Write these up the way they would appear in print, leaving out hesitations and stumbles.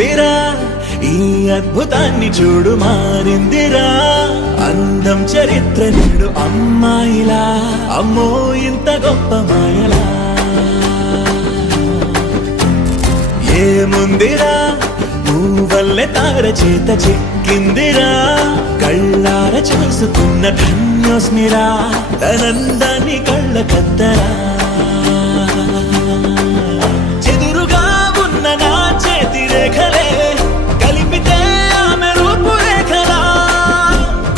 ఏముందిరా ఈ అద్భుతాన్ని చూడు మారిందిరా అందం చరిత్ర నేడు అమ్మాయిలా అమ్మో ఇంత గొప్ప మాయలా ఏముందిరా నువ్వల్లే తార చేత చిక్కిందిరా కళ్ళార చూసుకున్న ధన్యోస్మిరా తనందాన్ని కళ్ళ కద్దరా చెదురుగా ఉన్న నా చేతి రేఖలే కలిపితే ఆమె రూపురేఖలా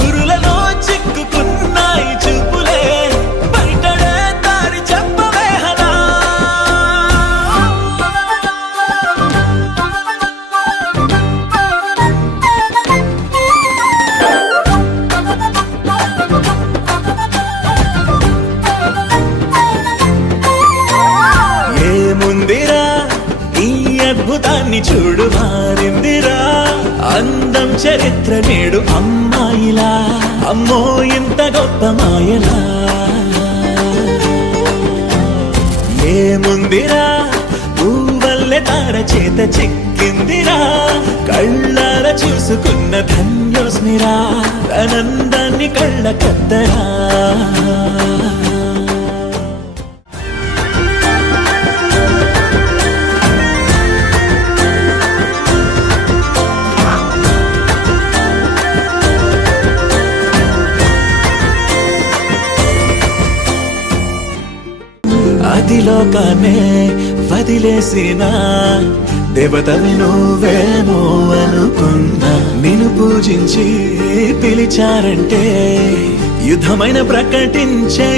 గురులలో చిక్కుకున్నాయి చూపులే బయటడే దారి చెప్పవేహలా ఏముందిరా ఈ అద్భుతాన్ని చూడు మారిందిరా అందం చరిత్ర నేడు అమ్మాయిలా అమ్మో ఇంత గొప్ప మాయలా ఏముందిరా పువ్వల్లే తార చేత చిక్కిందిరా కళ్ళార చూసుకున్న ధన్యోస్మిరా తనందాన్ని కళ్ళ కద్దరా అదిలోకానే వదిలేసిన దేవతవి నువ్వేమో అనుకున్నా నిన్ను పూజించి పిలిచారంటే యుద్ధమైన ప్రకటించే